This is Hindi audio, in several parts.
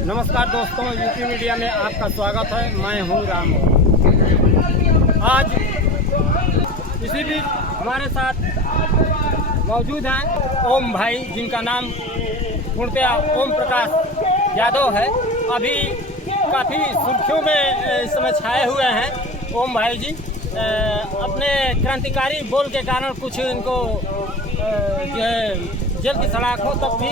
नमस्कार दोस्तों, यूपी मीडिया में आपका स्वागत है। मैं हूं राम। आज इसी बीच हमारे साथ मौजूद हैं ओम भाई, जिनका नाम पूर्णतया ओम प्रकाश यादव है। अभी काफ़ी सुर्खियों में इस समय छाए हुए हैं ओम भाई जी। अपने क्रांतिकारी बोल के कारण कुछ इनको जो है जेल की सलाखों तक भी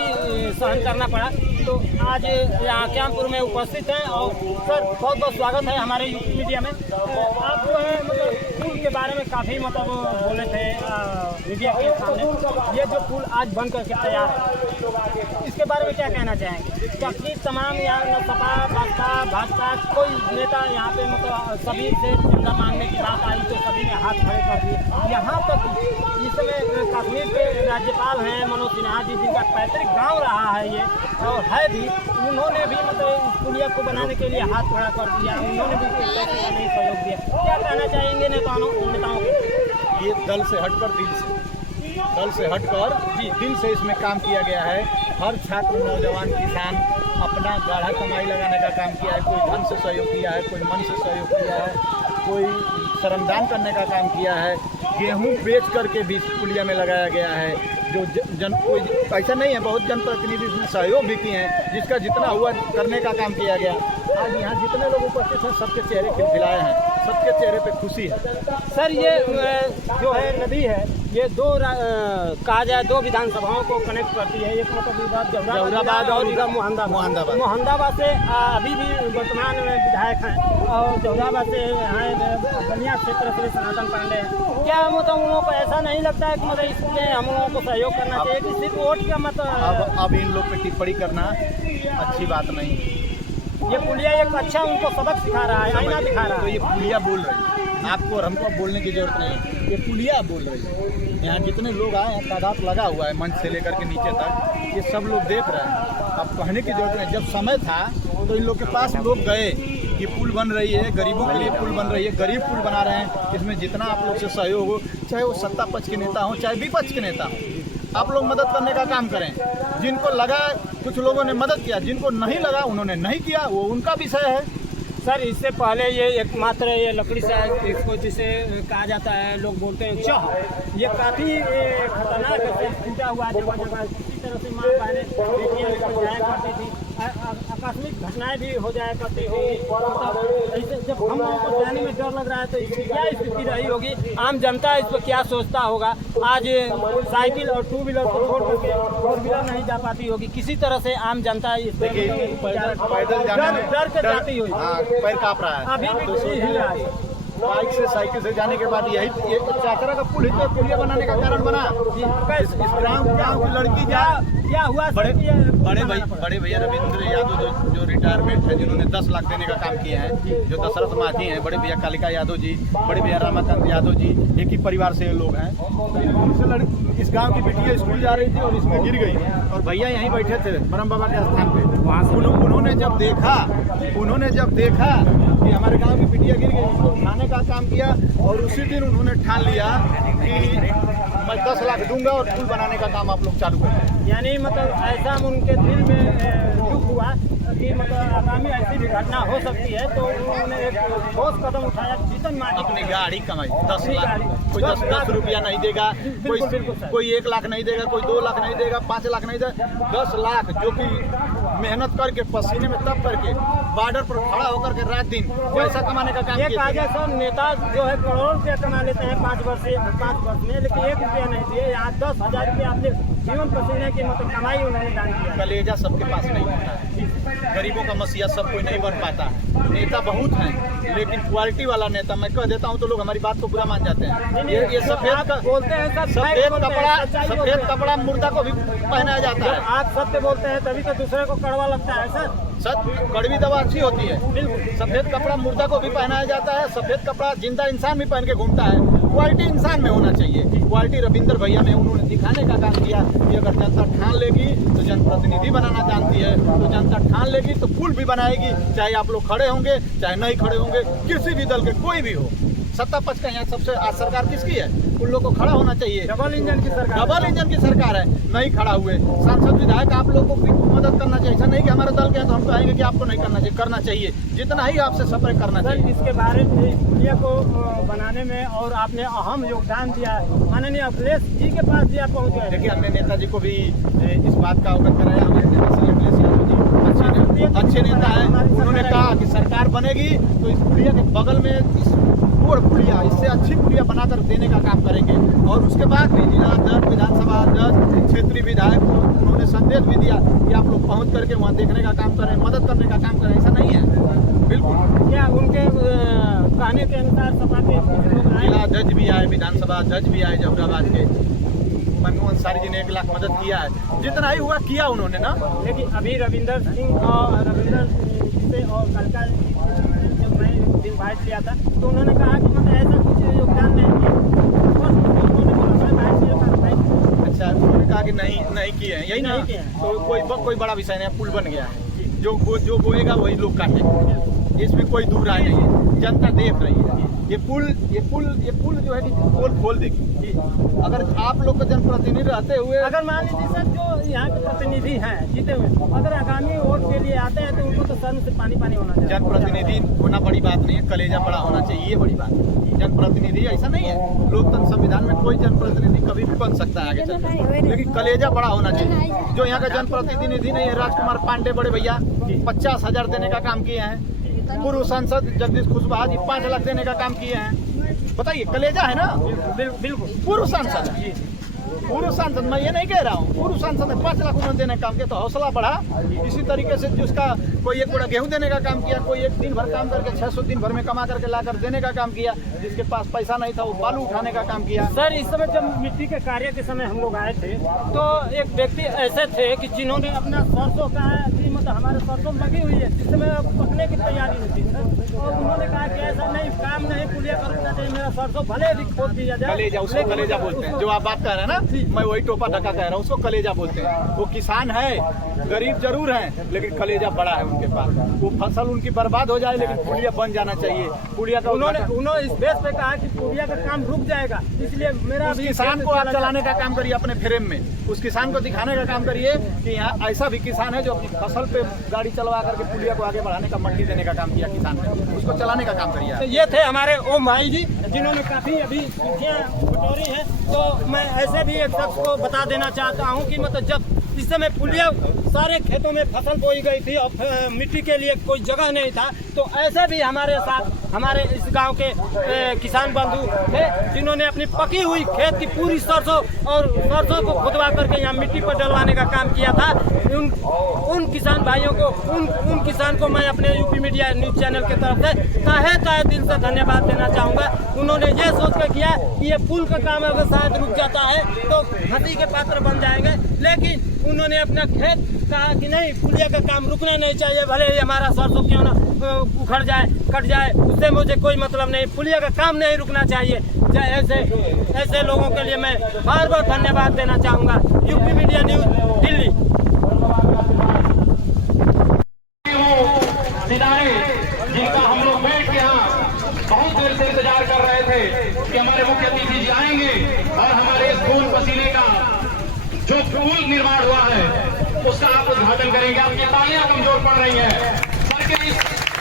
सहन करना पड़ा। तो आज यहाँ क्यामपुर में उपस्थित हैं और सर बहुत बहुत स्वागत है हमारे यूपी मीडिया में। आप जो है मतलब पुल के बारे में काफ़ी बोले थे मीडिया के सामने। ये जो पुल आज बन करके तैयार है, इसके बारे में क्या कहना चाहेंगे? क्योंकि तमाम यहाँ सपा भाजपा कोई नेता यहाँ पे सभी से चंदा मांगने की बात आई तो सभी ने हाथ खड़े कर दिए। यहाँ तक इस समय कश्मीर के राज्यपाल हैं मनोज सिन्हा जी, जिनका पैतृक गांव रहा है ये और है भी, उन्होंने भी इस पुलिया को बनाने के लिए हाथ खड़ा कर दिया। उन्होंने भी पैसे का नहीं सहयोग दिया। क्या कहना चाहेंगे नेताओं के? ये दल से हटकर दिल से इसमें काम किया गया है। हर छात्र, नौजवान, किसान अपना गाढ़ा कमाई लगाने का काम किया है। कोई धन से सहयोग किया है, कोई मन से सहयोग किया है, कोई श्रमदान करने का काम किया है। गेहूं बेच करके भी पुलिया में लगाया गया है। जो कोई ऐसा नहीं है, बहुत जनप्रतिनिधि इसमें सहयोग भी किए हैं। जिसका जितना हुआ करने का काम किया गया। आज यहाँ जितने लोग उपस्थित हैं सबके चेहरे खिलखिलाए हैं, सबके चेहरे पे खुशी है। सर ये जो है नदी है, ये कहा जाए दो विधानसभाओं को कनेक्ट करती है। एक जौहराबाद और इधर मोहम्मदाबाद से अभी भी वर्तमान में विधायक हैं और जौहराबाद से हैं बनिया क्षेत्र से सनातन पांडे हैं। क्या उन लोगों को ऐसा नहीं लगता है कि इसमें हम लोगों को सहयोग करना चाहिए कि सिर्फ वोट का अब इन लोग पे टिप्पणी करना अच्छी बात नहीं है। ये पुलिया एक अच्छा उनको सबक सिखा रहा है, आईना दिखा रहा है। तो ये पुलिया बोल रही है, आपको और हमको बोलने की जरूरत नहीं। ये पुलिया बोल रही है। यहाँ जितने लोग आए हैं, तादाद लगा हुआ है मंच से लेकर के नीचे तक, ये सब लोग देख रहे हैं। अब कहने की जरूरत नहीं। जब समय था तो इन लोग के पास लोग गए कि पुल बन रही है, गरीबों के लिए पुल बन रही है, गरीब पुल बना रहे हैं। इसमें जितना आप लोग से सहयोग हो, चाहे वो सत्ता पक्ष के नेता हो चाहे विपक्ष के नेता हो, आप लोग मदद करने का काम करें। जिनको लगा कुछ लोगों ने मदद किया, जिनको नहीं लगा उन्होंने नहीं किया, वो उनका विषय है। सर इससे पहले ये एकमात्र ये लकड़ी से इसको जिसे कहा जाता है, लोग बोलते हैं चाह, ये काफ़ी खतरनाक है। टूटा हुआ जगह जगह किसी तरह से माँ बहने बेटियाँ इसको जाया करती थी, आकस्मिक घटनाएं भी हो जाया करती थी। ऐसे जब हम लोगों को जाने में डर लग रहा है तो इसकी क्या स्थिति रही होगी? आम जनता इस पर क्या सोचता होगा? आज साइकिल और टू व्हीलर को छोड़ करके फोर व्हीलर नहीं जा पाती होगी। किसी तरह से आम जनता पैदल जाने डर के जाती हुई पैर काँप रहा है। अभी भी हिल रहा है। बाइक से साइकिल से जाने के बाद यही चाचरा का पुल ही तो पुलिया बनाने का कारण बना। इस गाँव की लड़की क्या हुआ? बड़े भैया रविंद्र यादव जो रिटायरमेंट है, जिन्होंने 10 लाख देने का काम किया है, जो दशरथ माझी हैं, बड़े भैया कालिका यादव जी, बड़े भैया रामाकांत यादव जी, एक ही परिवार से ये लोग हैं। तो इस गांव की बिटिया स्कूल जा रही थी और इसमें गिर गई और भैया यहीं बैठे थे ब्रह्म बाबा के स्थान पे। वहाँ उन्होंने जब देखा कि हमारे गाँव की बिटिया गिर गई, उसको उठाने का काम किया और उसी दिन उन्होंने ठान लिया कि मैं 10 लाख दूंगा और पुल बनाने का काम आप लोग चालू करें। यानी ऐसा उनके दिल में दुख हुआ कि आगामी ऐसी भी घटना हो सकती है, तो उन्होंने एक ठोस कदम उठाया। जीतन माटी अपनी गाड़ी कमाई 10 लाख, कोई 10 रुपया नहीं देगा, कोई 1 लाख नहीं देगा, कोई 2 लाख नहीं देगा, 5 लाख नहीं देगा, 10 लाख जो कि मेहनत करके पसीने में तप करके बॉर्डर पर खड़ा होकर के रात दिन पैसा कमाने का काम किया। सब नेता जो है करोड़ों रुपया कमा लेते हैं 5 वर्ष में, लेकिन 1 रुपया नहीं दिए। यहाँ 10,000 रुपया अपने जीवन पसीने की कमाई उन्होंने दान किया। कलेजा सबके पास नहीं होता है, गरीबों का मसीहा सब कोई नहीं बन पाता। नेता बहुत हैं, लेकिन क्वालिटी वाला नेता मैं कह देता हूँ तो लोग हमारी बात को बुरा मान जाते हैं। ये सफेद बोलते हैं, सफेद कपड़ा मुर्दा को भी पहनाया जाता है। आप सत्य बोलते हैं तभी तो दूसरे को कड़वा लगता है। सर कड़वी दवा अच्छी होती है। सफेद कपड़ा मुर्दा को भी पहनाया जाता है, सफेद कपड़ा जिंदा इंसान भी पहन के घूमता है। क्वालिटी इंसान में होना चाहिए। क्वालिटी रविंद्र भैया में उन्होंने दिखाने का काम किया कि अगर जनता ठान लेगी तो जनप्रतिनिधि बनाना जानती है, तो जनता ठान लेगी तो पुल भी बनाएगी। चाहे आप लोग खड़े होंगे चाहे नहीं खड़े होंगे, किसी भी दल के कोई भी हो। सत्ता पक्ष का यहाँ सबसे आज सरकार किसकी है? उन लोग को खड़ा होना चाहिए। डबल इंजन की सरकार, डबल इंजन की सरकार है, नहीं खड़ा हुए। सांसद विधायक आप लोग को भी मदद करना चाहिए। ऐसा नहीं कि हमारे दल के हैं तो हम कहेंगे कि आपको नहीं करना चाहिए, करना चाहिए, जितना ही आपसे सफर करना सर चाहिए। इसके बारे में पुलिया को बनाने में और आपने अहम योगदान दिया है, माननीय अखिलेश जी के पास भी आप पहुँच गए। देखिए हमने नेताजी को भी इस बात का अवगत कराया। हमारे नेता श्री अखिलेश यादव जी अच्छे नेता है। उन्होंने कहा कि सरकार बनेगी तो इस पुलिया के बगल में इस पूर्ण पुलिया, इससे अच्छी पुलिया बनाकर देने का काम करेंगे। और उसके बाद भी जिला अध्यक्ष, विधानसभा अध्यक्ष, क्षेत्रीय विधायक उन्होंने संदेश भी दिया कि आप लोग पहुंच करके वहाँ देखने का काम करें, मदद करने का काम करें। ऐसा नहीं है, बिल्कुल। क्या उनके कहने के अनुसार सपा के जिला अध्यक्ष भी आए, विधानसभा अध्यक्ष भी आए जहुराबाद के। मनमोहन सारी जी ने 1 लाख मदद किया है, जितना ही हुआ किया उन्होंने ना। लेकिन अभी रविंदर सिंह से और कलका जब मैं इनवाइट किया था तो उन्होंने कहा कि मतलब ऐसा कुछ योगदान नहीं किया। अच्छा, उन्होंने कहा कि नहीं किए हैं, यही नहीं ना। किए हैं। तो कोई बड़ा विषय नहीं, पुल बन गया है। जो बोएगा वही लोग काटेंगे, इसमें कोई दूर राय नहीं है। जनता देख रही है। ये पुल जो है कि पोल खोल देगी। अगर आप लोग का जनप्रतिनिधि रहते हुए, अगर मान लीजिए सर जो यहाँ के प्रतिनिधि हैं जीते हुए, अगर आगामी वोट के लिए आते हैं तो उनको तो सर से पानी होना चाहिए। जनप्रतिनिधि होना बड़ी बात नहीं है, कलेजा बड़ा होना चाहिए, ये बड़ी बात है। जनप्रतिनिधि ऐसा नहीं है, लोकतंत्र संविधान में कोई जनप्रतिनिधि कभी भी बन सकता है आगे चलकर, लेकिन कलेजा बड़ा होना चाहिए। जो यहाँ का जनप्रतिनिधि नहीं है, राजकुमार पांडे बड़े भैया 50,000 देने का काम किए हैं। पूर्व सांसद जगदीश कुशवाहा जी 5 लाख देने का काम किए हैं। बताइए, कलेजा है ना। बिल्कुल पूर्व सांसद है, पूर्व सांसद, मैं ये नहीं कह रहा हूँ, पूर्व सांसद ने 5 लाख उन्होंने देने का काम किया, तो हौसला बढ़ा। इसी तरीके से जिसका कोई 1 बोरा गेहूं देने का काम किया, कोई 1 दिन भर काम करके 600 दिन भर में कमा करके लाकर देने का काम किया, जिसके पास पैसा नहीं था वो बालू उठाने का काम किया। सर इस समय जब मिट्टी के कार्य के समय हम लोग आए थे तो एक व्यक्ति ऐसे थे कि जिन्होंने अपना सरसों का मतलब हमारे सरसों लगी हुई है, इस समय पकने की तैयारी नहीं थी सर, और उन्होंने कहा कि ऐसा नहीं, काम नहीं, पुलिया करना चाहिए, मेरा सरसों भले भी खोद दिया जाए। कलेजा, उसको कलेजा बोलते हैं। जो आप बात कर रहे हैं ना, मैं वही टोपा ढका कह रहा हूँ, उसको कलेजा बोलते हैं। वो किसान है, गरीब जरूर है, लेकिन कलेजा बड़ा है उनके पास। वो फसल उनकी बर्बाद हो जाए लेकिन पुलिया बन जाना चाहिए। पुलिया का उन्होंने इस बेस पे कहा कि पुलिया का काम रुक जाएगा, इसलिए मेरा उस किसान को आप चलाने का काम करिए अपने फ्रेम में, उस किसान को दिखाने का काम करिए कि यहाँ ऐसा भी किसान है जो अपनी फसल पे गाड़ी चलवा करके पुलिया को आगे बढ़ाने का, मट्टी देने का काम किया किसान ने, उसको चलाने का काम करिए। तो ये थे हमारे ओम भाई जी, जिन्होंने काफी अभी सुर्खियां बटोरी हैं। तो मैं ऐसे भी एक शख्स को बता देना चाहता हूँ कि मतलब जब इस समय पुलिया सारे खेतों में फसल बोई गई थी और मिट्टी के लिए कोई जगह नहीं था, तो ऐसे भी हमारे साथ हमारे इस गांव के किसान बंधु थे जिन्होंने अपनी पकी हुई खेत की पूरी सरसों को खुदवा करके यहाँ मिट्टी पर डलवाने का काम किया था। उन किसान भाइयों को, उन किसान को मैं अपने यूपी मीडिया न्यूज चैनल की तरफ से तहे दिल से धन्यवाद देना चाहूँगा। उन्होंने ये सोच कर किया कि ये पुल का काम अगर शायद रुक जाता है तो हंसी के पात्र बन जाएंगे, लेकिन उन्होंने अपना खेत कहा कि नहीं, पुलिया का काम रुकना नहीं चाहिए, भले ही हमारा सरसों क्यों ना उखड़ जाए, कट जाए, उससे मुझे कोई मतलब नहीं, पुलिया का काम नहीं रुकना चाहिए। ऐसे लोगों के लिए मैं बार बार धन्यवाद देना चाहूँगा। UP media news, Delhi. जिनका हम लोग बैठ के यहाँ बहुत देर से इंतजार कर रहे थे कि हमारे मुख्य अतिथि जी आएंगे और हमारे इस खून पसीने का जो पुल निर्माण हुआ है उसका आप उद्घाटन करेंगे। आपकी तालियां कमजोर पड़ रही है। सर के इस